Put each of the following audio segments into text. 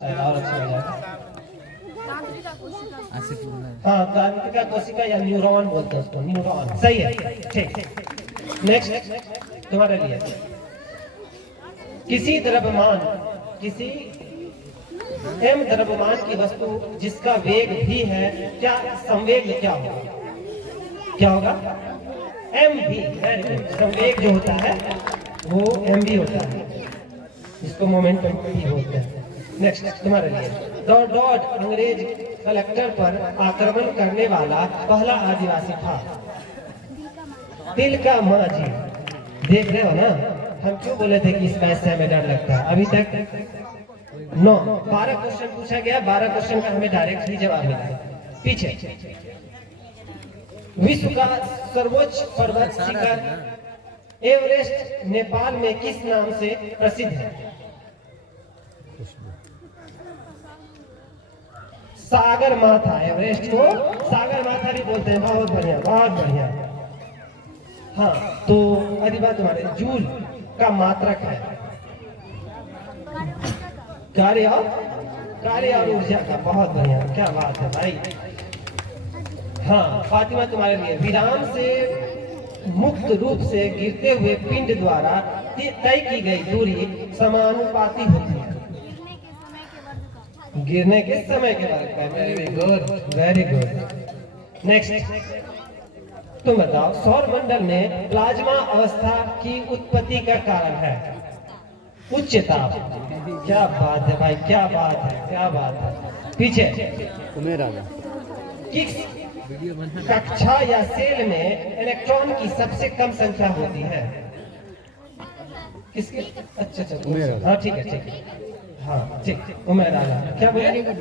और अच्छा हो जाएगा। हाँ, तांत्रिका कोशिका या न्यूरॉन बोलते हैं उसको, न्यूरॉन। सही है, ठीक। नेक्स्ट तुम्हारे लिए, किसी m द्रव्यमान की वस्तु जिसका वेग भी है, क्या संवेग क्या होगा? क्या होगा? m भी। संवेग जो होता है वो m भी होता है, जिसको मोमेंटम भी बोलते हैं। नेक्स्ट तुम्हारे लिए, डॉट अंग्रेज कलेक्टर पर आक्रमण करने वाला पहला आदिवासी था। तिलका मांझी। देख रहे हो ना, हम क्यों बोले थे कि इसका ऐसे हमें डर लगता है? अभी तक 12 क्वेश्चन पूछा गया, 12 क्वेश्चन का हमें डायरेक्ट ही जवाब मिला। पीछे, विश्व का सर्वोच्च पर्वत शिखर एवरेस्ट नेपाल में किस नाम से प्रसिद्ध है? सागर माथा। एवरेस्ट को सागर माथा भी बोलते हैं। बहुत बढ़िया, बहुत बढ़िया। हाँ, तो अगली बात तुम्हारे, जूल का मात्रक है कार्य और ऊर्जा का। बहुत बढ़िया, क्या बात है भाई। हाँ, फातिमा तुम्हारे लिए, विराम से मुक्त रूप से गिरते हुए पिंड द्वारा तय की गई दूरी समानुपाती होती है। गिरने के समय के वर्ग का। Very good, very good. Next तुम बताओ, सौर मंडल में प्लाज्मा अवस्था की उत्पत्ति का कारण है उच्च ताप। क्या बात है भाई, क्या बात है, क्या बात है। पीछे, किस कक्षा या सेल में इलेक्ट्रॉन की सबसे कम संख्या होती है? किसके? अच्छा, हाँ ठीक है, ठीक है। हाँ ठीक, उमेर आला। क्या बोले? Very good.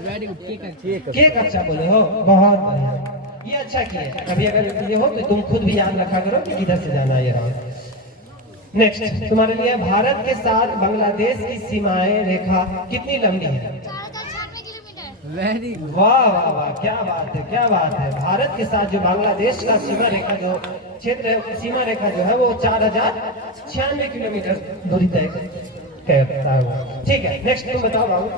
के कक्षा बोले हो? बहुत बढ़िया, ये अच्छा किया। कभी अगर ये हो तो तुम खुद भी याद रखा करो कि किधर से जाना है ये राउंड। नेक्स्ट तुम्हारे लिए, भारत के साथ बांग्लादेश की सीमाएं रेखा कितनी लंबी है? वेरी वाह वाह वाह, क्या बात है, क्या बात है। भारत के साथ जो बांग्लादेश का सीमा रेखा जो क्षेत्र है, सीमा रेखा जो है वो 4096 किलोमीटर दूरी तय करता है। ठीक है, नेक्स्ट तुम बताओ बाबू,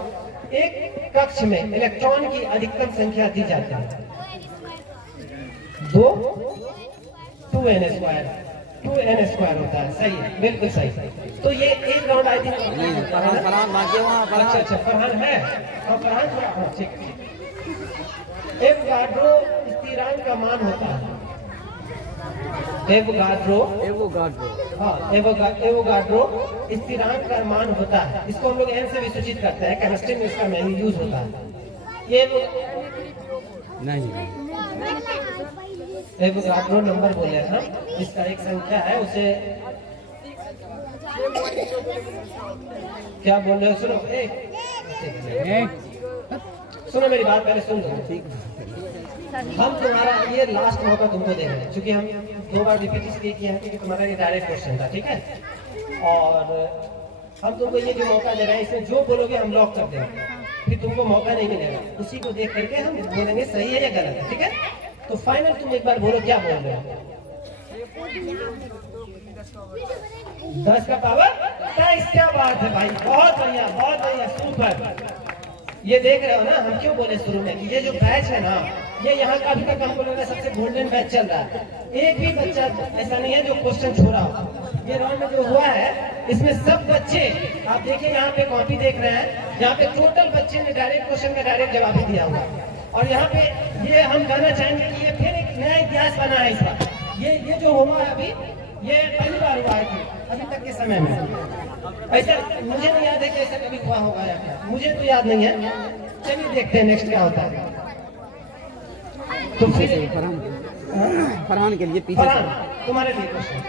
एक कक्ष में इलेक्ट्रॉन की अधिकतम संख्या दी जाती है? 2n² होता है। सही है, बिल्कुल सही। तो ये एक राउंड आई थिंक अच्छा फरहान है, और फरहान ठीक। एवोगाड्रो स्थिरांक का मान होता है? एवोगाड्रो स्थिरांक का मान होता है। इसको हम लोग n से भी सूचित करते हैं, केमिस्ट्री में इसका मान यूज होता है। ये नहीं, एवोगाड्रो नंबर बोले हम, इसका एक संख्या है, उसे क्या बोल रहे हो? सुनो मेरी बात पहले सुन लो। हम तुम्हारा ये लास्ट मौका तुमको दे रहे हैं, क्योंकि हम 2 बार रिपीट इसलिए किया है क्योंकि तुम्हारा ये डायरेक्ट क्वेश्चन था, ठीक है? और हम तुमको ये जो मौका दे रहे हैं, इसमें जो बोलोगे हम लॉक कर देंगे, फिर तुमको मौका नहीं मिलेगा। उसी को देख करके हम बोलेंगे सही है या गलत है, ठीक है? तो फाइनल तुम एक बार बोलो, क्या बोल रहे हो? 10 का पावर 23। क्या बात है भाई, बहुत बढ़िया, बहुत बढ़िया, सुपर। ये देख रहे हो ना, हम क्यों बोले शुरू में कि ये जो बैच है ना, ये यहाँ का अभी तक हमको लगा सबसे गोल्डन बैच चल रहा है। एक भी बच्चा ऐसा नहीं है जो क्वेश्चन छोड़ा हो। ये राउंड में जो हुआ है, इसमें सब बच्चे, आप देखिए यहाँ पे कॉपी देख रहे हैं, यहाँ पे टोटल बच्चे ने डायरेक्ट क्वेश्चन का डायरेक्ट जवाब ही दिया हुआ। और यहाँ पे ये हम कहना चाहेंगे कि ये फिर एक नया इतिहास बना है इस बार। ये जो हुआ है अभी, ये पहली बार हुआ है अभी तक के समय में। ऐसा मुझे नहीं याद है कि ऐसा कभी हुआ होगा या क्या, मुझे तो याद नहीं है। चलिए देखते हैं नेक्स्ट क्या होता है। तो फिर फरहान के लिए पीछे, तुम्हारे लिए क्वेश्चन।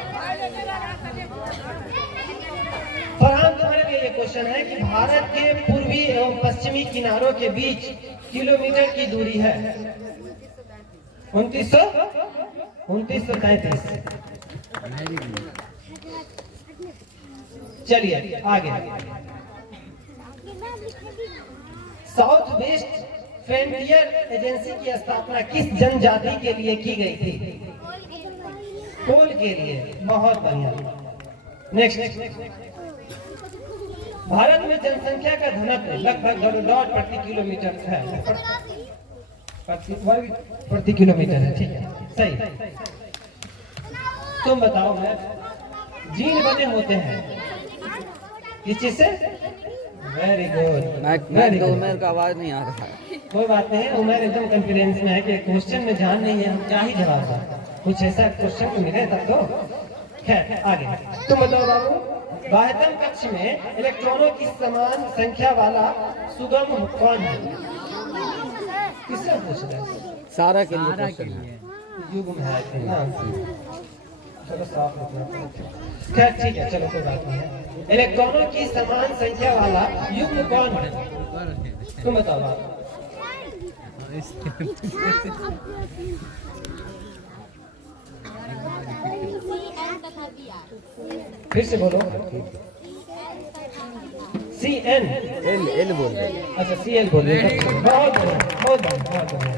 फरहान तुम्हारे लिए ये क्वेश्चन है कि भारत के पूर्वी एवं पश्चिमी किनारों के बीच किलोमीटर की दूरी है 2933। चलिए आगे, साउथ वेस्ट फ्रंटियर एजेंसी की स्थापना किस जनजाति के लिए की गई थी? कोल के लिए। बहुत बढ़िया। नेक्स्ट भारत में जनसंख्या का घनत्व लगभग 1.5 प्रति किलोमीटर है, प्रति किलोमीटर है। ठीक है, सही। तुम बताओ मैं, जीन बने होते हैं किस चीज से? Very good, very good. उमर का आवाज नहीं आ रहा है। कोई बात नहीं, उमर एकदम कॉन्फिडेंस में है कि क्वेश्चन में जान नहीं है, हम क्या ही जवाब दें। कुछ ऐसा क्वेश्चन तो मिले तब तो। खैर आगे तुम बताओ बाबू, बाह्यतम कक्ष में इलेक्ट्रॉनों की समान संख्या वाला सुगम कौन है? किससे पूछ रहे हैं? सारा के लिए युग्म है ना? चलो साफ रखना। खैर ठीक है, चलो कोई बात नहीं है। इलेक्ट्रॉनों की समान संख्या वाला युग्म कौन है? तुम बताओ बाबू। फिर से बोलो। CN एल बोल। अच्छा CL बोलिए। बहुत बढ़िया, बहुत बढ़िया, बहुत बढ़िया।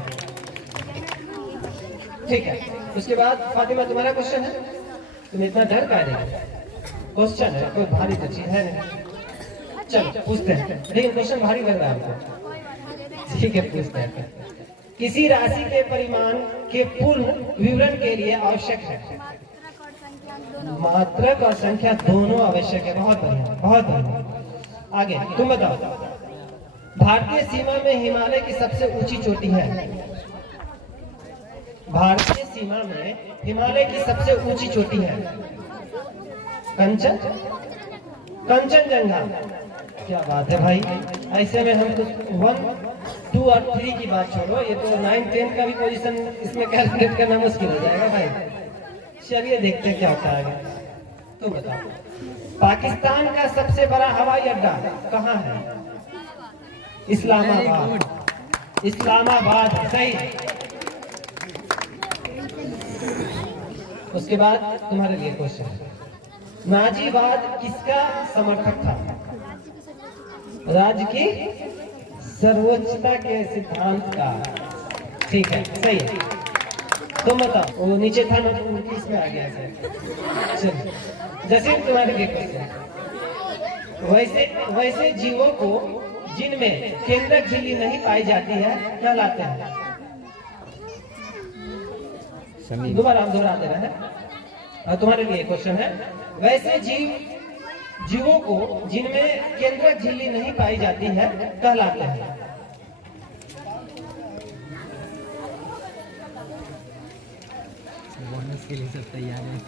ठीक है, उसके बाद फातिमा तुम्हारा क्वेश्चन है। तुम इतना डर का रही? क्वेश्चन है, कोई भारी तो चीज है नहीं। चलो पूछते हैं, लेकिन क्वेश्चन भारी लग रहा है हमको। ठीक है, पूछते हैं। किसी राशि के परिमाण के पूर्ण विवरण के लिए आवश्यक है? मात्रक और संख्या दोनों आवश्यक है। बहुत बढ़िया, बहुत बढ़िया। आगे तुम बताओ, भारतीय सीमा में हिमालय की सबसे ऊंची चोटी है? भारतीय सीमा में हिमालय की सबसे ऊंची चोटी है? कंचनजंगा। क्या बात है भाई, ऐसे में हम तो 1, 2 और 3 की बात छोड़ो, ये तो 9, 10 का भी पोजीशन इसमें कैलकुलेट करना मुश्किल हो जाएगा भाई। चलिए देखते हैं क्या होता है। तो बताओ, पाकिस्तान का सबसे बड़ा हवाई अड्डा कहाँ है? इस्लामाबाद। इस्लामाबाद, सही। उसके बाद तुम्हारे लिए क्वेश्चन, नाजीवाद किसका समर्थक था? राज्य की सर्वोच्चता के सिद्धांत का। ठीक है, सही है। तुम बताओ, वो नीचे था ना, तो इसमें आ गया। चलो जैसे तुम्हारे लिए क्वेश्चन, वैसे जीवों को जिनमें केंद्रक झिल्ली नहीं पाई जाती है क्या लाते हैं? दोबारा हम दोहरा दे रहे हैं। तुम्हारे लिए क्वेश्चन है, वैसे जीवों को जिनमें केंद्रक झिल्ली नहीं पाई जाती है कहलाते हैं? बोनस के लिए सब तैयार है।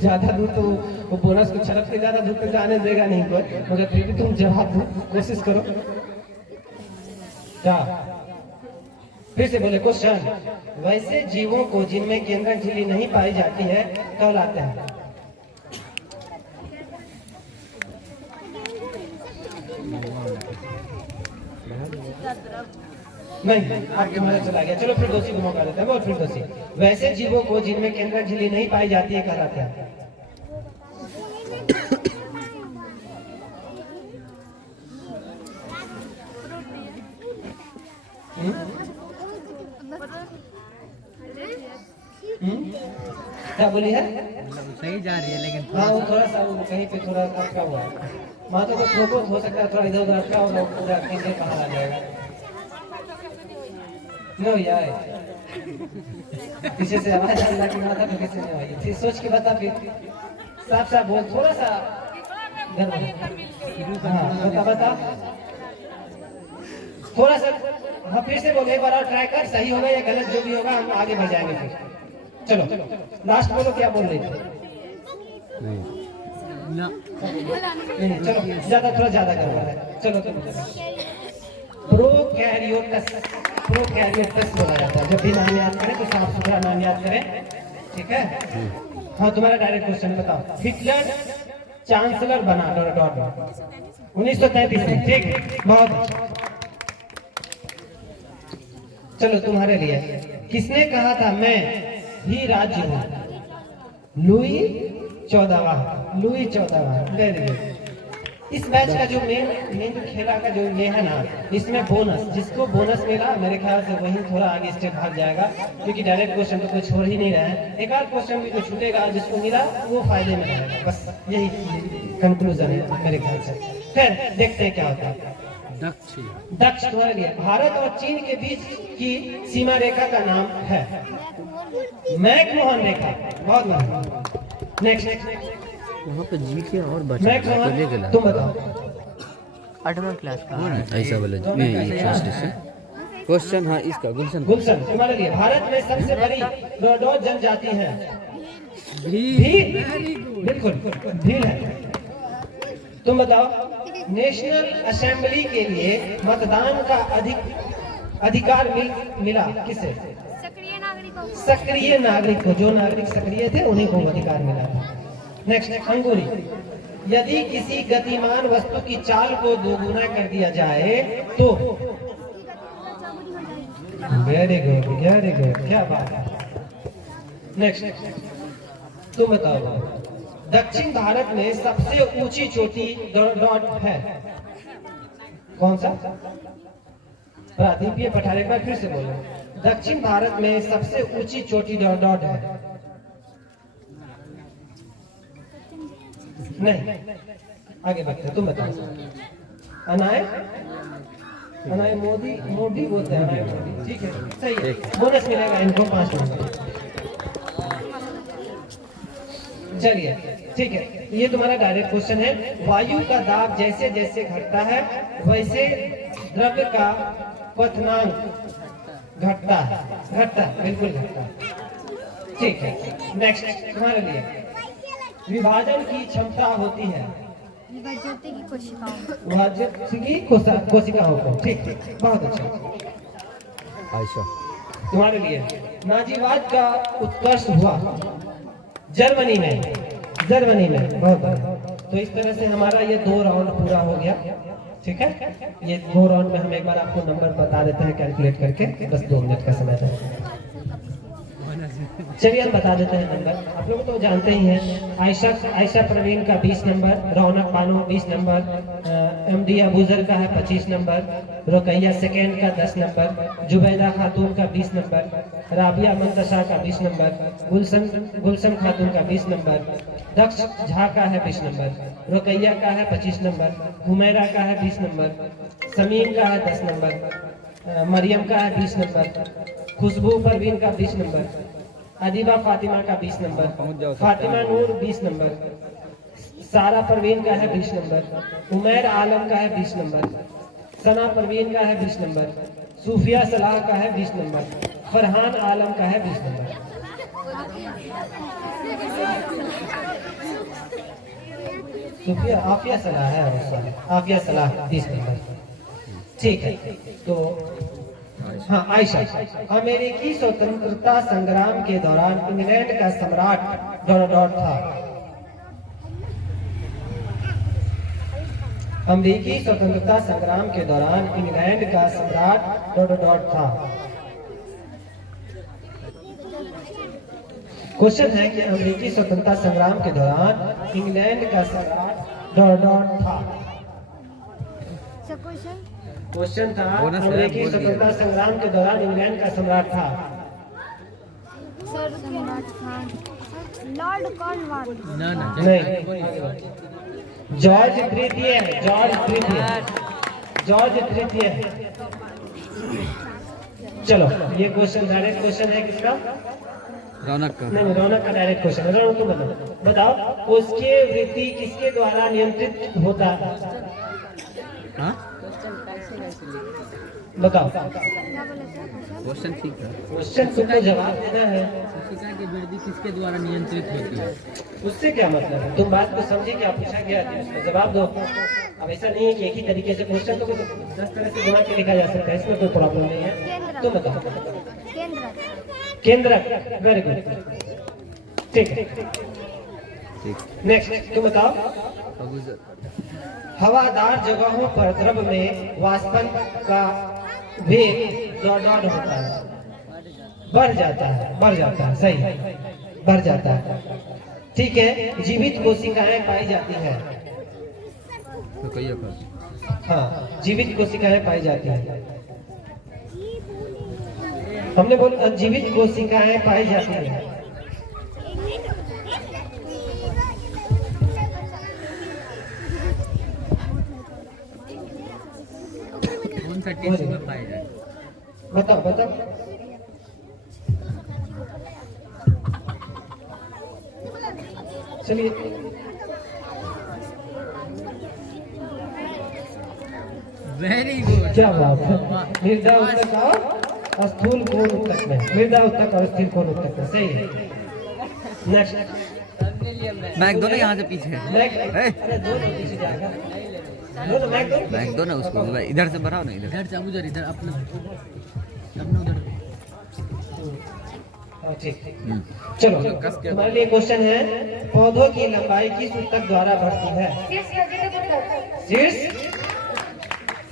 ज्यादा दूर तो वो बोनस को छलक के ज्यादा दूर तक जाने देगा नहीं कोई, मगर फिर भी तुम जवाब दो, कोशिश करो। क्या? फिर से बोले क्वेश्चन, वैसे जीवों को जिनमें केंद्रक झिल्ली नहीं पाई जाती है कहलाते हैं? नहीं, आपके हमारा चला गया। चलो फिर दोषी को मौका देते हैं, और फिर दोषी। वैसे जीवों को जिनमें केंद्रक झिल्ली नहीं पाई जाती है कहलाते हैं? क्या बोली है? सही जा रही है, लेकिन हाँ वो थोड़ा सा कहीं पे थोड़ा अटका हुआ है। माथों को ठोको, हो सकता है थोड़ा इधर उधर अटका हो, पूरा कैसे कहाँ आ जाएगा। नो यार, पीछे से आवाज आ रहा कि माथा पे कैसे नहीं आई। फिर सोच के बता, फिर साफ साफ बोल, थोड़ा सा। हाँ बता थोड़ा सा। हाँ फिर से बोल, एक बार और ट्राई कर, सही होगा या गलत जो भी होगा हम आगे बढ़ जाएंगे फिर। चलो लास्ट बोलो, क्या बोल रही थी? नहीं, चलो ज्यादा, थोड़ा ज्यादा कर रहा है। चलो प्रोकैरियोटस बोला जाता है। जब भी नाम याद करें तो साफ सुथरा नाम याद करें, ठीक है? हाँ तुम्हारा डायरेक्ट क्वेश्चन बताओ, हिटलर चांसलर बना 1933 में, ठीक है? बहुत अच्छा। चलो तुम्हारे लिए, किसने कहा था मैं ही राज्य हूँ? लुई 14वां। Very good. इस मैच का जो मेन जो खेला का जो ये है ना, इसमें बोनस, जिसको बोनस मिला मेरे ख्याल से वही थोड़ा आगे स्टेप भाग जाएगा, क्योंकि डायरेक्ट क्वेश्चन तो कोई छोड़ ही नहीं रहा है। एक आध क्वेश्चन भी जो छूटेगा, जिसको मिला वो फायदे में रहेगा। बस यही कंक्लूजन है मेरे ख्याल से। फिर देखते हैं क्या होता है। दक्ष तुम्हारे लिए भारत और चीन के बीच की सीमा रेखा का नाम है मैकमोहन रेखा। बहुत बहुत। नेक्स्ट वहाँ पे जी के और बचा मैकमोहन, तुम बताओ। 8वीं क्लास का ऐसा बोले क्वेश्चन। हाँ इसका गुलशन गुलशन तुम्हारे लिए भारत में सबसे बड़ी डोडो जनजाति है भील। बिल्कुल भील है। तुम बताओ नेशनल असेंबली के लिए मतदान का अधिकार मिला किसे? सक्रिय नागरिक को। जो नागरिक सक्रिय थे उन्हीं को अधिकार मिला था। नेक्स्ट अंगूरी, यदि किसी गतिमान वस्तु की चाल को दोगुना कर दिया जाए तो? वेरी गुड वेरी गुड, क्या बात है। नेक्स्ट तुम बताओ दक्षिण भारत में सबसे ऊंची चोटी डॉट है कौन सा? प्रादीपीय पठार, एक बार फिर से बोलो। दक्षिण भारत में सबसे ऊंची चोटी डॉट है। नहीं, आगे बढ़ते, तुम बताओ। अनाय अनाय मोदी मोदी बोलते हैं, अनाय मोदी। ठीक है, सही है। बोनस मिलेगा इनको 5 मिनट। चलिए ठीक है, ये तुम्हारा डायरेक्ट क्वेश्चन है। वायु का दाब जैसे जैसे घटता है वैसे द्रव्य का क्वथनांक घटता है। बिल्कुल घटता है। ठीक है, नेक्स्ट तुम्हारे लिए विभाजन की क्षमता होती है विभाजित की कोशिकाओं को। ठीक, बहुत अच्छा। आयशा तुम्हारे लिए नाजीवाद का उत्कर्ष हुआ जर्मनी में। बहुत बढ़िया। तो इस तरह से हमारा ये 2 राउंड पूरा हो गया। ठीक है, ये 2 राउंड में हम एक बार आपको नंबर बता देते हैं कैलकुलेट करके। बस 2 मिनट का समय था। चलिए हम बता देते हैं नंबर। आप लोग तो जानते ही हैं। आयशा प्रवीण का 20 नंबर, रौनक बानो 20 नंबर, एमडी अबूजर का है 25 नंबर, रुकैया सेकेंड का 10 नंबर, जुबैदा खातून का 20 नंबर, राबिया मंतशा का 20 नंबर, गुलशन खातून का 20 नंबर, दक्ष झा का है 20 नंबर, रुकैया का है 25 नंबर, हुमैरा का है 20 नंबर, समीम का है 10 नंबर, मरियम का है 20 नंबर, खुशबू परवीन का 20 नंबर, अदीबा फातिमा का 20 नंबर, फातिमा नूर 20 नंबर, सारा परवीन का है 20 नंबर, उमैर आलम का है 20 नंबर, सना परवीन का है 20 नंबर, सूफिया सलाह का है 20 नंबर, फरहान आलम का है 20 नंबर। सूफिया आफिया सलाह है, आफिया सलाह 20 नंबर। ठीक है, तो हाँ आयशा, अमेरिकी स्वतंत्रता संग्राम के दौरान इंग्लैंड का सम्राट डॉट था। अमेरिकी स्वतंत्रता संग्राम के दौरान इंग्लैंड का सम्राट डॉट था। क्वेश्चन है कि अमेरिकी स्वतंत्रता संग्राम के दौरान इंग्लैंड का सम्राट डॉट था। क्वेश्चन था अमेरिकी स्वतंत्रता संग्राम के दौरान इंग्लैंड का सम्राट था। Lord Cornwallis. नहीं, जॉर्ज तृतीय है। जॉर्ज तृतीय है। चलो, ये क्वेश्चन डायरेक्ट क्वेश्चन है किसका? रौनक का। नहीं, रौनक का डायरेक्ट क्वेश्चन है। रौनक तुम बताओ उसके वृत्ति किसके द्वारा नियंत्रित होता है? हाँ? बताओ। क्वेश्चन ठीक है। क्वेश्चन तुमको जवाब देना है। शिक्षा की वृद्धि किसके द्वारा नियंत्रित होती है? उससे क्या मतलब है? तुम बात को समझे क्या पूछा गया है, उसका जवाब दो। अब ऐसा नहीं है कि एक ही तरीके से क्वेश्चन तो 10 तरह से बना के लिखा जा सकता है, इसमें कोई प्रॉब्लम नहीं है। तुम बताओ। केंद्रक। Very good. ठीक है, नेक्स्ट तुम बताओ। हवादार जगहों पर द्रव में वाष्पन का वेग डॉट होता है, बढ़ जाता है। सही है, बढ़ जाता है। ठीक है, जीवित कोशिकाएं पाई जाती है। रुकैया का। हाँ, जीवित कोशिकाएं पाई जाती हैं। हमने बोला जीवित कोशिकाएं पाई जाती हैं। कौन सा टिश्यू में पाए जाते हैं? बताओ बताओ। चलिए, वेरी गुड। क्या बात है। मृदा उत्तक और स्थूल कोण उत्तक में, मृदा उत्तक और स्थिर कोण उत्तक में, सही है। नेक्स्ट, मैक दो ना यहाँ से पीछे। अरे दोनों पीछे जाएगा, दोनों मैक दो। मैक दो ना उसको, इधर से बढ़ाओ ना, इधर से उधर, इधर अपना उधर। हाँ, ठीक। चलो, हमारे लिए क्वेश्चन है, पौधों की लंबाई किस उत्तक द्वारा बढ़ती है? शीर्ष।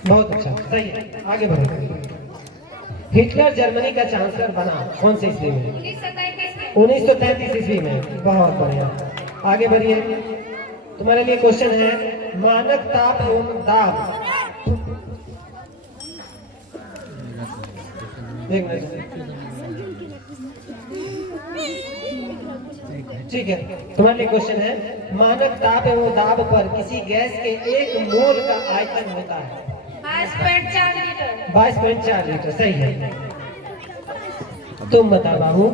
बहुत अच्छा, सही है, आगे बढ़ो। हिटलर जर्मनी का चांसलर बना कौन से ईस्वी में? 1933 ईस्वी में। बहुत बढ़िया, आगे बढ़िए। तुम्हारे लिए क्वेश्चन है, मानक ताप एवं दाब। एक मिनट, ठीक है। तुम्हारे लिए क्वेश्चन है, मानक ताप एवं दाब पर किसी गैस के 1 मोल का आयतन होता है? 22.4 लीटर। 22.4 लीटर, सही है। तुम बता बाबू,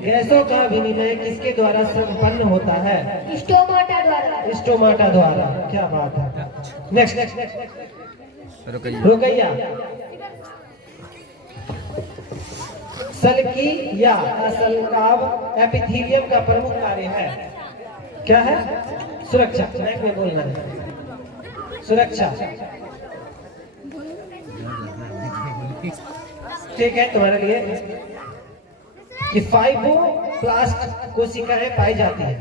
गैसों का विनिमय किसके द्वारा संपन्न होता है? स्टोमाटा द्वारा। स्टोमाटा द्वारा। क्या बात है। नेक्स्ट, रुकैया। सल्की या असलकाव एपिथेलियम का प्रमुख कार्य है? क्या है? सुरक्षा। मैक में बोलना है, सुरक्षा। ठीक है, तुम्हारे लिए कि फाइब्रोब्लास्ट कोशिकाएं पाई जाती है।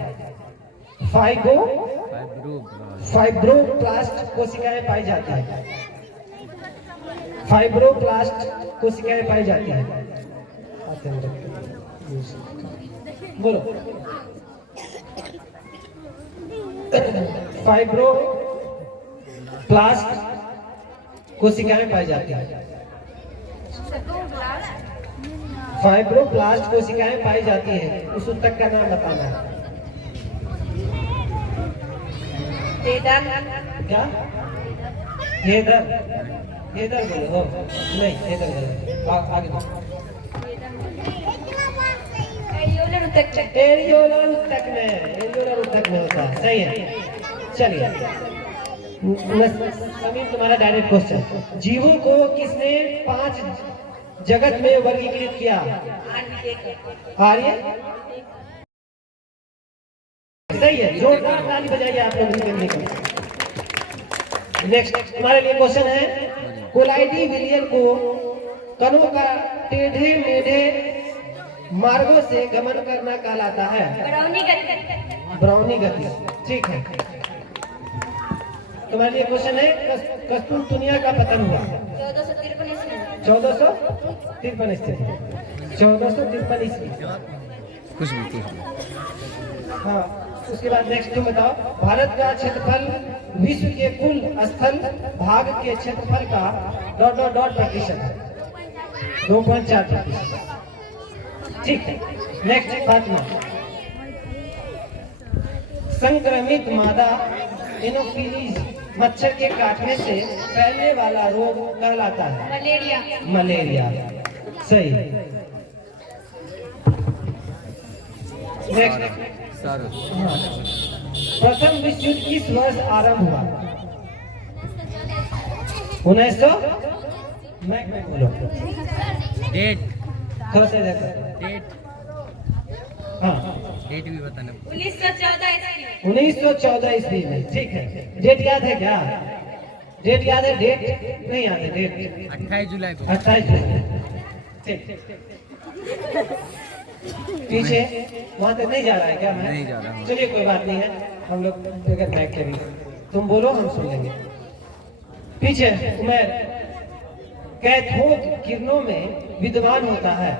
फाइब्रोब्लास्ट कोशिकाएं पाई जाती है। फाइब्रोब्लास्ट कोशिकाएं पाई जाती है। बोलो। फाइब्रोब्लास्ट कोशिकाएं पाई जाती है। फाइब्रोब्लास्ट कोशिकाएं पाई जाती है, उस उत्तक का नाम बताना है। क्या? हेदर। हेदर बोलो। हो नहीं, हेदर बोलो। आगे बोलो। एरियोलर उत्तक में, एरियोलर उत्तक में होता है, सही है। चलिए, समीर तुम्हारा डायरेक्ट क्वेश्चन, जीवों को किसने 5 जगत में वर्गीकृत किया? आर्य। सही है, जोरदार ताली बजाइए आप लोग। नेक्स्ट, हमारे लिए क्वेश्चन है, कोलाइडी विलियन को कणों का टेढ़े मेढ़े मार्गों से गमन करना कहलाता है? ब्राउनी गति। ठीक है। तुम्हारे लिए क्वेश्चन है, कस्तूरतुनिया का पतन हुआ 1453 ईस्वी। कुछ भी। हाँ, उसके बाद नेक्स्ट तुम बताओ, भारत का क्षेत्रफल विश्व के कुल स्थल भाग के क्षेत्रफल का ... प्रतिशत है? 2.4%। ठीक है। नेक्स्ट, फातिमा, संक्रमित मादा एनोफिलीज मच्छर के काटने से फैलने वाला रोग कहलाता है? मलेरिया। मलेरिया, सही है। नेक्स्ट, प्रथम विश्व युद्ध किस वर्ष आरंभ हुआ? 1900। मैं बोलो डेट। थोड़ा सा देखो। डेट। हाँ, डेट भी बताना। 1914 ईस्वी में। ठीक है। डेट याद है क्या? डेट याद है? डेट नहीं याद है? डेट 28 जुलाई को। 28 जुलाई। ठीक। पीछे वहां तक नहीं जा रहा है क्या? मैं नहीं जा रहा हूँ। चलिए, कोई बात नहीं है, हम लोग बगैर बैग के भी, तुम बोलो हम सुन लेंगे। पीछे उमेर कैथोड किरणों में विद्यमान होता है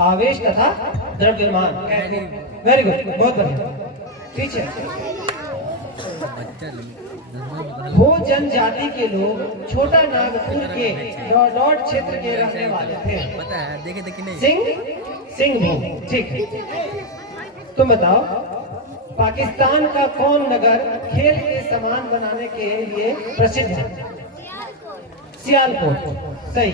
आवेश तथा द्रव्यमान। वेरी गुड, बहुत बढ़िया। पीछे बच्चा जनजाति के लोग छोटा नागपुर के डॉट क्षेत्र के रहने वाले थे। पता है, देखे थे कि नहीं? सिंहभूम, ठीक। तुम बताओ, पाकिस्तान का कौन नगर खेल के सामान बनाने के लिए प्रसिद्ध है? सियालकोट, सही।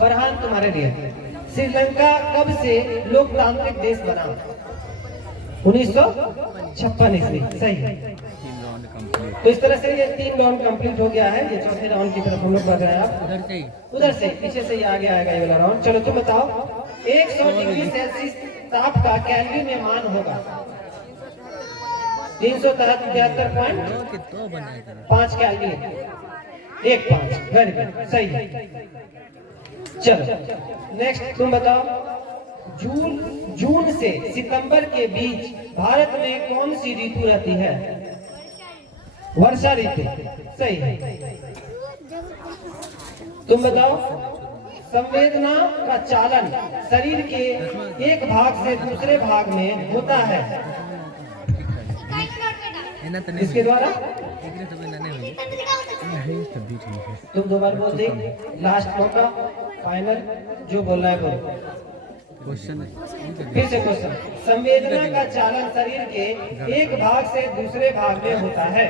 फरहान तुम्हारे लिए। श्रीलंका कब से लोकतांत्रिक देश बना? 1956 ईस्वी, सही। तो इस तरह से ये 3 राउंड कंप्लीट हो गया है। ये चौथे राउंड की तरफ हम लोग बढ़ रहे हैं। आप उधर से पीछे से ही आगे आएगा ये वाला राउंड। चलो तुम बताओ, 100 डिग्री सेल्सियस ताप का कैलोरी में मान होगा 373.5 कैलोरी। 1.5, वेरी गुड, सही। चलो नेक्स्ट तुम बताओ, जून से सितंबर के बीच भारत में कौन सी ऋतु रहती है? वर्षा ऋतु, सही है। तुम बताओ, संवेदना का चालन शरीर के एक भाग से दूसरे भाग में होता है इसके द्वारा? तुम 2 बार बोल दे, लास्ट मौका, फाइनल, जो बोलना है बोलो। क्वेश्चन फिर से क्वेश्चन, संवेदना का चालन शरीर के एक भाग से दूसरे भाग में होता है।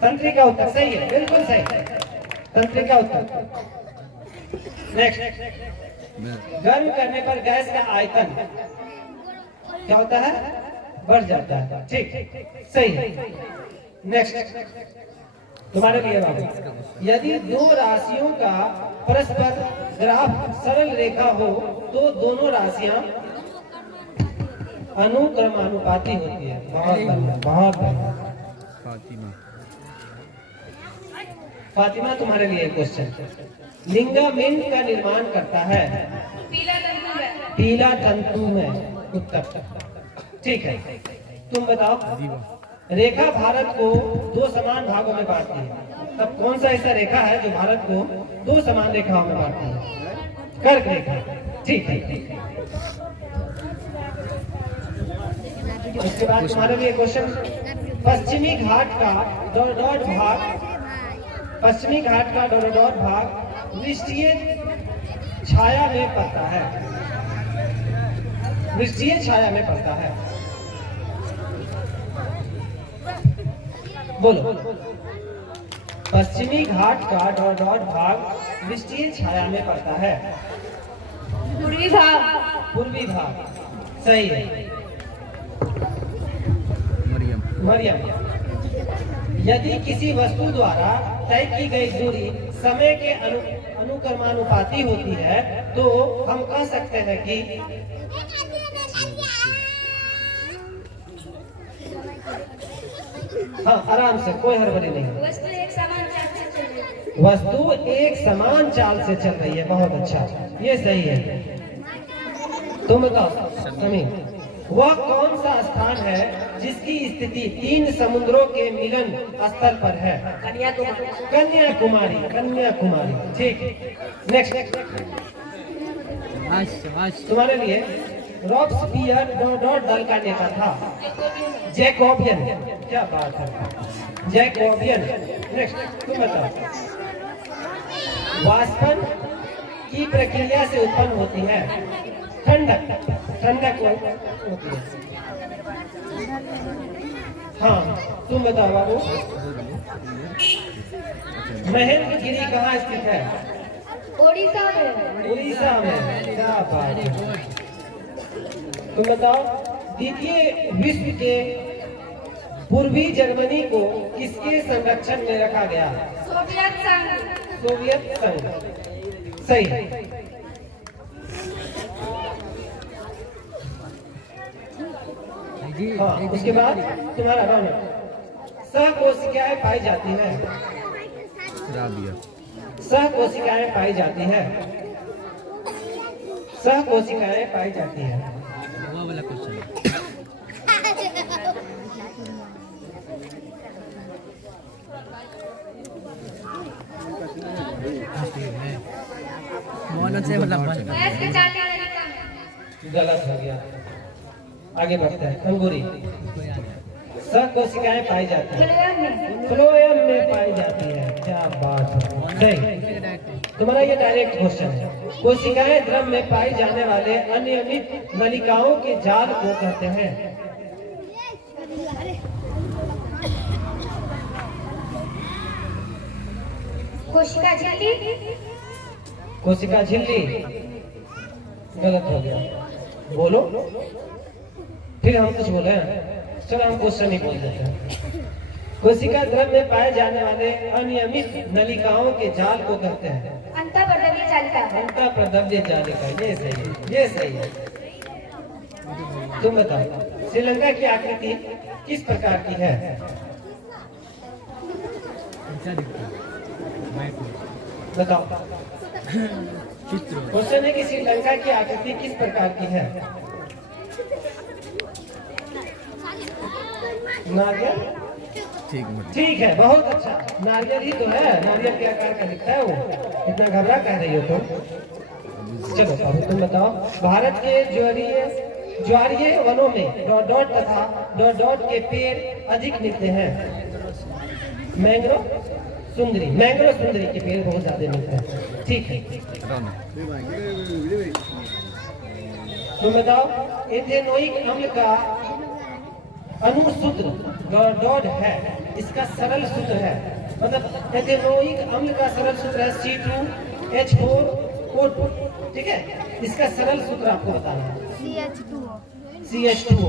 तंत्रिका उत्तर, सही है, बिल्कुल सही। तंत्रिका उत्तर। नेक्स्ट, गर्म करने पर गैस का आयतन क्या होता है? बढ़ जाता है, ठीक, सही है। नेक्स्ट तुम्हारे लिए बाबू, यदि 2 राशियों का परस्पर ग्राफ सरल रेखा हो तो दोनों राशियां अनुक्रमानुपाती होती है। बहुत बढ़िया, बहुत बढ़िया। फातिमा तुम्हारे लिए क्वेश्चन, लिंगामिंट का निर्माण करता है? पीला तंतु में, उत्तर, ठीक है। तुम बताओ, रेखा भारत को 2 समान भागों में बांटती है। तब कौन सा ऐसा रेखा है जो भारत को 2 समान रेखाओं में बांटती है? कर्क रेखा, ठीक है। उसके बाद तुम्हारे लिए क्वेश्चन, पश्चिमी घाट का डॉट भाग वृष्टीय छाया में पड़ता है। वृष्टीय छाया में पड़ता है, बोलो। पश्चिमी घाट का डॉट भाग वृष्टीय छाया में पड़ता है। पूर्वी भाग, सही है। मरियम, यदि किसी वस्तु द्वारा तय की गई दूरी समय के अनुक्रमानुपाती होती है तो हम कह सकते हैं कि हाँ, आराम से, कोई हड़बड़ी नहीं। वस्तु एक समान चाल से चल रही है, बहुत अच्छा, ये सही है। तुम बताओ समीर, वह कौन सा स्थान है जिसकी स्थिति 3 समुद्रों के मिलन स्थल पर है? कन्याकुमारी, ठीक। नेक्स्ट तुम्हारे लिए, रॉब्सपियर डॉट दल का नेता था? जैकोबियन, क्या बात है, जैकोबियन। नेक्स्ट तुम बताओ, वाष्पन की प्रक्रिया से उत्पन्न होती है ठंडक होती है। हाँ, तुम बताओ बाबू, महेंद्रगिरी कहाँ स्थित है? उड़ीसा में, क्या बात है। तुम बताओ, द्वितीय विश्व के पूर्वी जर्मनी को किसके संरक्षण में रखा गया? सोवियत संघ, सही। हाँ, उसके बाद तुम्हारा राउंड, सहकोशिकाएं पाई जाती है? सहकोशिकाएं पाई जाती है। वो वाला क्वेश्चन गलत हो गया। आगे बढ़ते हैं। अंगूरी कोशिकाएं पाई जाती है, फ्लोएम में। फ्लोएम में पाई जाती है। क्या बात है, सही। तुम्हारा ये डायरेक्ट क्वेश्चन है। कोशिकाएं द्रव में पाई जाने वाले अनियमित नलिकाओं के जाल को कहते हैं। कोशिका झिल्ली। कोशिका झिल्ली गलत हो गया, बोलो फिर हम कुछ बोले हैं। चलो हम क्वेश्चन ही बोल देते हैं। कोशिका द्रव में पाए जाने वाले अनियमित नलिकाओं के जाल को कहते हैं अंतःप्रद्रव्य जालिका। अंतःप्रद्रव्य जालिका। ये सही है, ये सही है। तुम बताओ श्रीलंका की आकृति किस प्रकार की है? बताओ। क्वेश्चन है कि श्रीलंका की आकृति किस प्रकार की है? नारियल। ठीक है, बहुत अच्छा। नारियल ही तो है, नारियल के आकार का दिखता है वो। इतना घबरा कह रही हो तुम। चलो अब तुम बताओ। भारत के ज्वारीय वनों में डॉट तथा डॉट के पेड़ अधिक मिलते हैं। मैंग्रोव सुंदरी, मैंग्रोव सुंदरी के पेड़ बहुत ज्यादा मिलते हैं। ठीक है, तुम बताओ। एथेनोइक अम्ल का अणुसूत्र डॉट है, इसका सरल सूत्र है। मतलब एथेनोइक अम्ल का सरल सूत्र है C2H4O2। ठीक है, इसका सरल सूत्र आपको बताना है CH2O।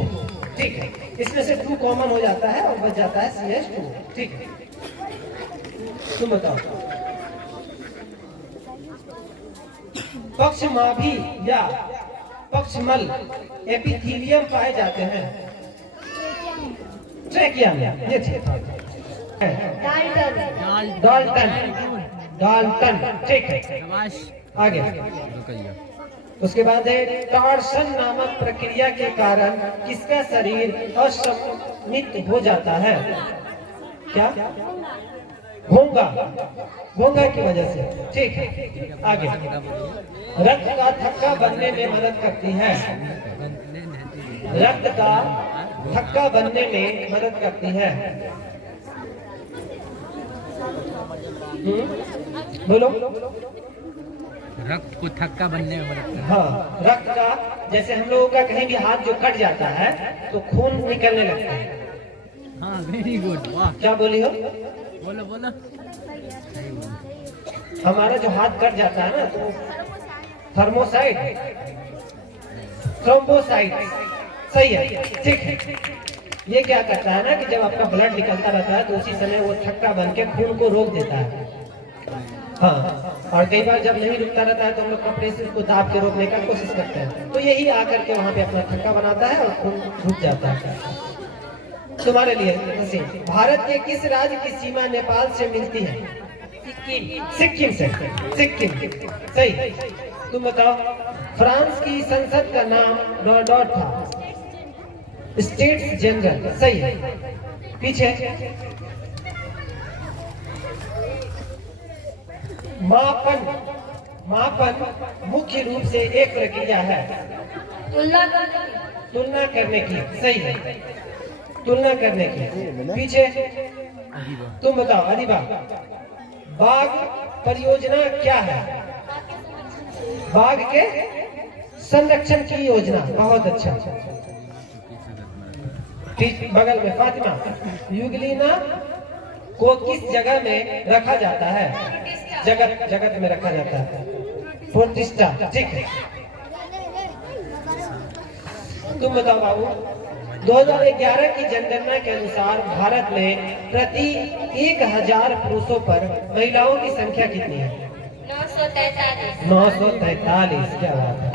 ठीक है, इसमें से 2 कॉमन हो जाता है और बच जाता है CH2O। ठीक है, तुम बताओ। पक्षमाभी या पक्षमल एपिथीलियम पाए जाते हैं ट्रैकिया में। ये ठीक है। डाल्टन। ठीक है, आगे। उसके बाद है टॉर्सन नामक प्रक्रिया के कारण किसका शरीर असममित हो जाता है? क्या? घोंघा की वजह से। ठीक है, आगे। रक्त का थक्का बनने में मदद करती है। रक्त का थक्का बनने में मदद करती है। बोलो। रक्त को थक्का बनने में मदद करती है। हाँ, रक्त का, जैसे हम लोगों का कहीं भी हाथ जो कट जाता है तो खून निकलने लगता है। हाँ, वेरी गुड, वाह। क्या बोली हो? बोलो। हमारा जो हाथ कट जाता है ना तो थर्मोसाइट, थ्रोम्बोसाइट। सही है, ठीक है। ये क्या करता है ना कि जब आपका ब्लड निकलता रहता है तो उसी समय वो थक्का बन के खून को रोक देता है। हाँ, और कई बार जब नहीं रुकता रहता है तो हम लोग कपड़े से उसको दाब के रोकने का कोशिश करते हैं, तो यही आकर के वहाँ पे अपना थक्का बनाता है और खून रुक जाता है। तुम्हारे लिए भारत के किस राज्य की सीमा नेपाल से मिलती है? सिक्किम से। सिक्किम, सही। तुम बताओ। फ्रांस की संसद का नाम डॉट था, स्टेट्स जनरल। सही है, पीछे। मापन मुख्य रूप से एक प्रक्रिया है तुलना करने की। सही है, तुलना करने की। पीछे तुम बताओ। अदिबा, बाघ परियोजना क्या है? बाघ के संरक्षण की योजना। बहुत अच्छा। ठीक, बगल में फातिमा। युगलीना को किस जगह में रखा जाता है? जगत में रखा जाता है, प्रतिष्ठा। ठीक है, तुम बताओ बाबू। 2011 की जनगणना के अनुसार भारत में प्रति 1000 पुरुषों पर महिलाओं की संख्या कितनी है? 943। क्या बात है,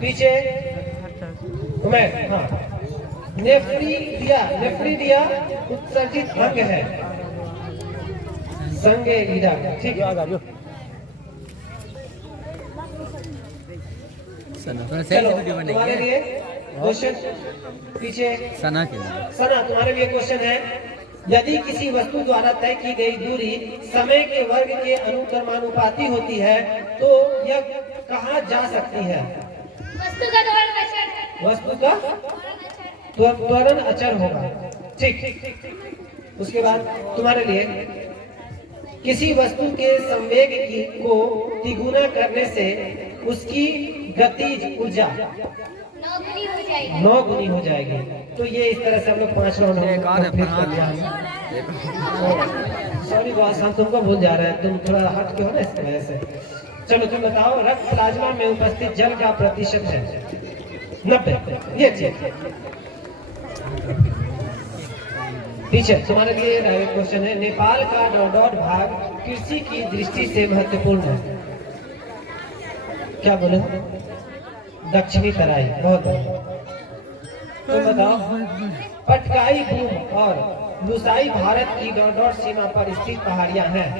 पीछे। हाँ, नेफ्रीडिया उत्सर्जित अंग है। संगे लीडा। ठीक है, चलो तुम्हारे लिए क्वेश्चन पीछे। सना तुम्हारे लिए क्वेश्चन है। यदि किसी वस्तु द्वारा तय की गई दूरी समय के वर्ग के अनुक्रमानुपाती होती है तो यह कहा जा सकती है? वस्तु का तो त्वरण अचर होगा। ठीक। उसके बाद तुम्हारे लिए किसी वस्तु के संवेग को तिगुना करने से उसकी गतिज ऊर्जा 9 गुनी हो जाएगी। तो ये इस तरह से हम लोग 5 राउंड कंप्लीट कर लिया। सॉरी बॉस, हम तुमको भूल जा रहे हैं, तुम थोड़ा हट के हो ना, इस वजह से। चलो तुम बताओ, रक्त प्लाज्मा में उपस्थित जल का प्रतिशत है 90। ये चीज टीचर तुम्हारे लिए डायरेक्ट क्वेश्चन है। नेपाल का डॉट भाग कृषि की दृष्टि से महत्वपूर्ण है। क्या बोले? दक्षिणी तराई। बहुत बढ़िया। तो बताओ, पटकाई भूमि और लुसाई भारत की डॉट सीमा पर स्थित पहाड़ियां हैं।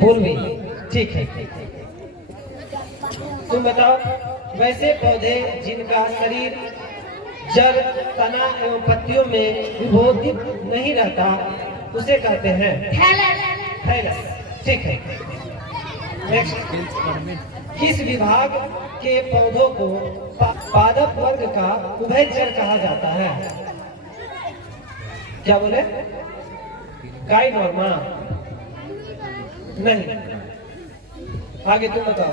पूर्वी। ठीक है। तुम बताओ, वैसे पौधे जिनका शरीर जड़, तना एवं पत्तियों में विभोधित नहीं रहता उसे कहते हैं थैलस। ठीक है। नेक्स्ट, किस विभाग के पौधों को पादप वर्ग का उभयचर कहा जाता है? क्या बोले? गाइनोर्मा नहीं। आगे तुम बताओ।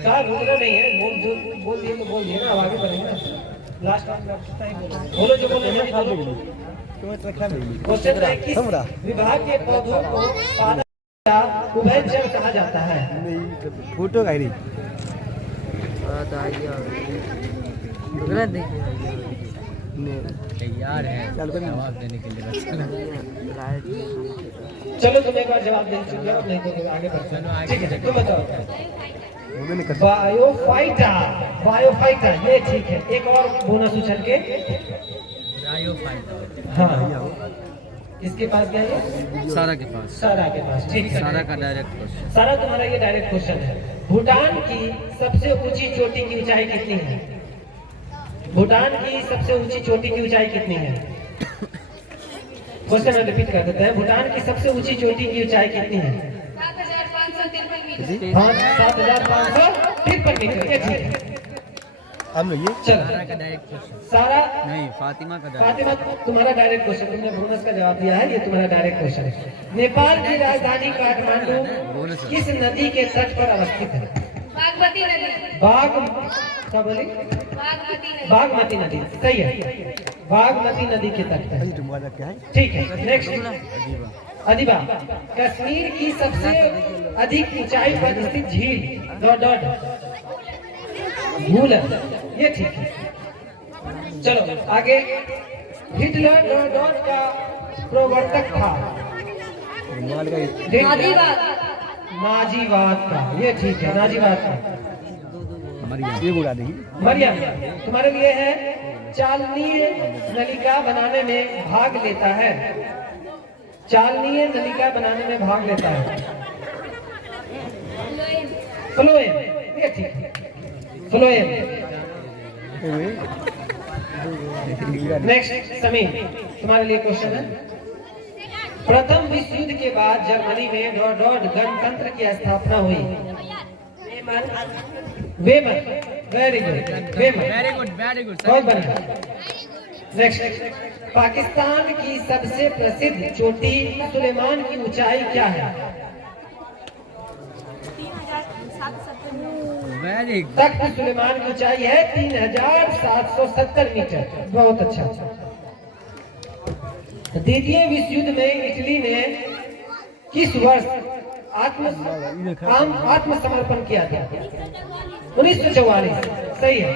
कहा बोलना नहीं है, बोल दिए तो बोल दिए ना, अब आगे बढ़ेंगे ना। लास्ट बोलो जो बोलो। क्वेश्चन है, किस विभाग के पौधों को पादप का उभयचर कहा जाता है? फोटो का ही तैयार है जवाब देने के लिए। चलो तुम एक बार जवाब दे चुके हो, नहीं तो आगे बढ़ो। ठीक है, तुम बताओ। बायोफाइटा। ये ठीक है। एक और बोनस उछल के। हाँ, इसके पास क्या है? सारा के पास। ठीक है। सारा का डायरेक्ट क्वेश्चन। सारा तुम्हारा ये डायरेक्ट क्वेश्चन है। भूटान की सबसे ऊंची चोटी की ऊंचाई कितनी है? भूटान की सबसे ऊंची चोटी की ऊंचाई कितनी है? क्वेश्चन में रिपीट कर देते हैं। भूटान की सबसे ऊंची चोटी की ऊंचाई कितनी है? 7,553 मीटर। ये ठीक है। हम लोग ये चलो, सारा नहीं, फातिमा तुम्हारा डायरेक्ट क्वेश्चन, तुमने बोनस का जवाब दिया है, ये तुम्हारा डायरेक्ट क्वेश्चन है। नेपाल की राजधानी काठमांडू किस नदी के तट पर अवस्थित है? बागमती नदी। क्या बोली? बागमती नदी। सही है, बागमती नदी के तट पर। ठीक है। नेक्स्ट, अधिबा। कश्मीर की सबसे अधिक ऊंचाई पर स्थित झील डॉट भूलन। ये ठीक है। चलो आगे। हिटलर डॉट का प्रवर्तक था? नाजीवाद का। ये ठीक है, नाजीवाद का। मरियम तुम्हारे लिए है। चालनीय नलिका बनाने में भाग लेता है। चालनीय नलिका बनाने में भाग लेता है। फ्लोएम। ये ठीक है, फ्लोएम। नेक्स्ट, समीर तुम्हारे लिए क्वेश्चन है। प्रथम विश्व युद्ध के बाद जर्मनी में डॉट गणतंत्र की स्थापना हुई। वेमन। Very good. बहुत बढ़िया। नेक्स्ट, पाकिस्तान की सबसे प्रसिद्ध चोटी सुलेमान की ऊंचाई क्या है? तख्त सुलेमान की ऊंचाई है 3,770 मीटर। बहुत अच्छा। द्वितीय विश्व युद्ध में इटली ने किस वर्ष आत्मसमर्पण किया था? 1944। सही है।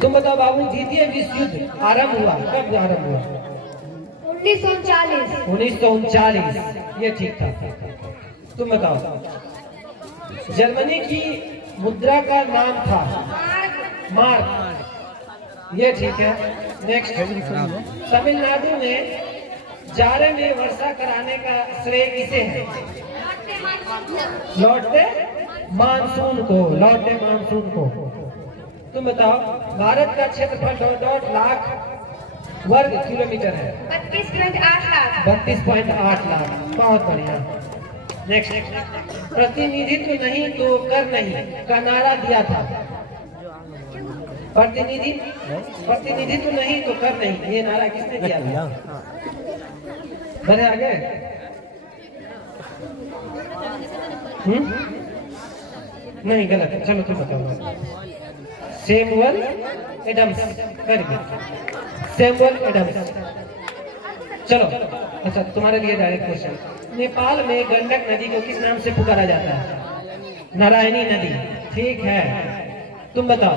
तुम बताओ बाबू, द्वितीय विश्व युद्ध आरंभ हुआ कब? आरंभ हुआ 1939। ये ठीक था। तुम बताओ, जर्मनी की मुद्रा का नाम था मार्क। ये ठीक है। नेक्स्ट, तमिलनाडु में जाड़े में वर्षा कराने का श्रेय किसे है? लौटते मानसून को। तुम बताओ, भारत का क्षेत्रफल डॉट लाख वर्ग किलोमीटर है? 32.8 लाख। बहुत बढ़िया। नेक्स्ट, प्रतिनिधित्व नहीं तो कर नहीं का नारा दिया था? प्रतिनिधि, प्रतिनिधि तो नहीं तो कर नहीं, ये नारा किसने दिया था? बढ़े आगे। नहीं गलत है, चलो तुम बताओ। सैमुअल एडम्स करके, सैमुअल एडम्स। चलो अच्छा, तुम्हारे लिए डायरेक्ट क्वेश्चन। नेपाल में गंडक नदी को किस नाम से पुकारा जाता है? नारायणी नदी। ठीक है, तुम बताओ।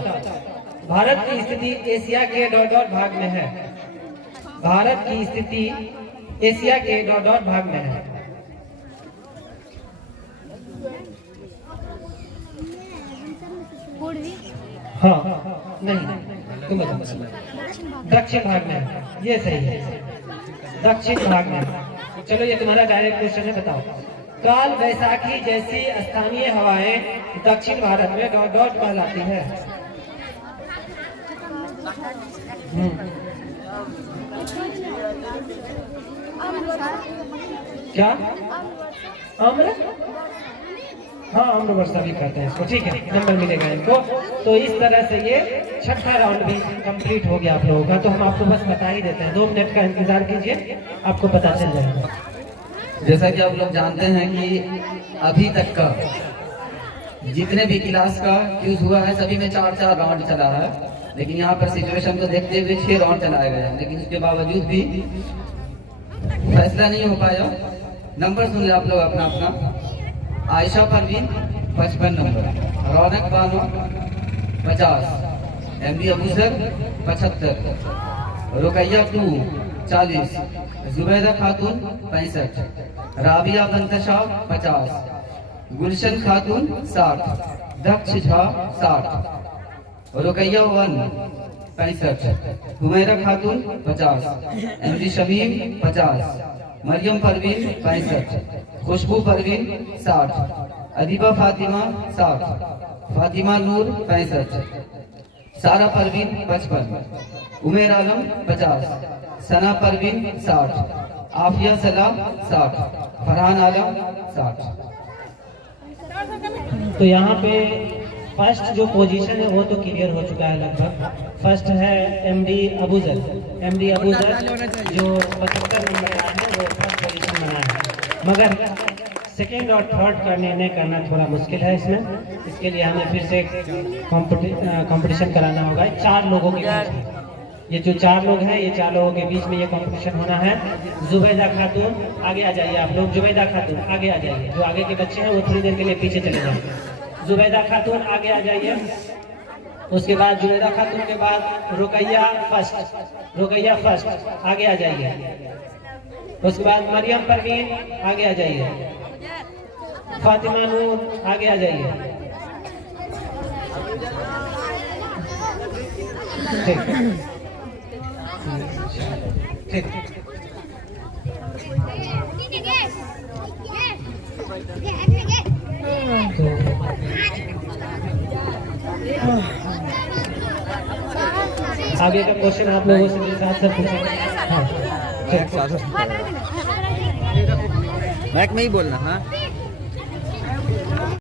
भारत की स्थिति एशिया के डॉट डॉट भाग में है। भारत की स्थिति एशिया के डॉट डॉट भाग में है। हाँ नहीं, तुम बताओ। दक्षिण भाग में है, ये सही है, दक्षिण भाग में है। चलो ये तुम्हारा डायरेक्ट क्वेश्चन है, बताओ। काल वैसाखी जैसी स्थानीय हवाएं दक्षिण भारत में डॉट डॉट कहलाती है। क्या? आम्र? हाँ, आम्र वर्षा भी कहते हैं इसको। ठीक है, नंबर मिलेगा इनको। तो इस तरह से ये छठा राउंड भी कंप्लीट हो गया आप लोगों का। तो हम आपको बस बता ही देते हैं, 2 मिनट का इंतजार कीजिए, आपको पता चल जाएगा। जैसा कि आप लोग जानते हैं कि अभी तक का जितने भी क्लास का क्यूज हुआ है सभी में 4-4 राउंड चला है, लेकिन यहाँ पर सिचुएशन को देखते हुए 6 राउंड चलाए गए हैं, लेकिन उसके बावजूद भी फैसला नहीं हो पाया। नंबर सुन ले आप लोग अपना अपना। आयशा परवीन 55 नंबर, रौनक बानो 50, MD अबूजर 75, रुकैया 2 40, जुबैदा खातून 65, राबिया बंतशा 50, गुलशन खातून 60, दक्ष झा 60, रुकैया 1 65, हुमैरा खातून 50, MD शमीम 50, मरियम परवीन 65, खुशबू परवीन 60, अदीबा फातिमा 60, फातिमा नूर 65, सारा परवीन 55, उमेर आलम 50, सना परवीन 60, आफिया सलाम 60, फरहान आलम 60। तो यहाँ पे फर्स्ट जो पोजीशन है वो तो क्लियर हो चुका है लगभग। फर्स्ट है MD अबूजर, MD अबूजर जो 75 नंबर आया है, वो फर्स्ट पोजीशन बना है। मगर सेकेंड और थर्ड का निर्णय करना थोड़ा मुश्किल है इसमें। इसके लिए हमें फिर से कंपटीशन कराना होगा 4 लोगों के बीच में। ये जो 4 लोग हैं, ये 4 लोगों के बीच में ये कंपटीशन होना है। जुबैदा खातून आगे आ जाइए आप लोग, जुबैदा खातून आगे आ जाइए। जो आगे के बच्चे हैं वो थोड़ी देर के लिए पीछे चले जाएंगे। जुबैदा खातून आगे आ जाइए। उसके बाद जुबैदा खातून के बाद रुकैया फर्स्ट, रुकैया फर्स्ट आगे आ जाइए। उसके बाद मरियम परवीन आगे आ जाइए। फातिमा नूर आगे आ जाइए। ठीक ठीक। आगे का क्वेश्चन आप लोगों से मेरे साथ साथ पूछेंगे। हाँ, मैक में ही बोलना। हाँ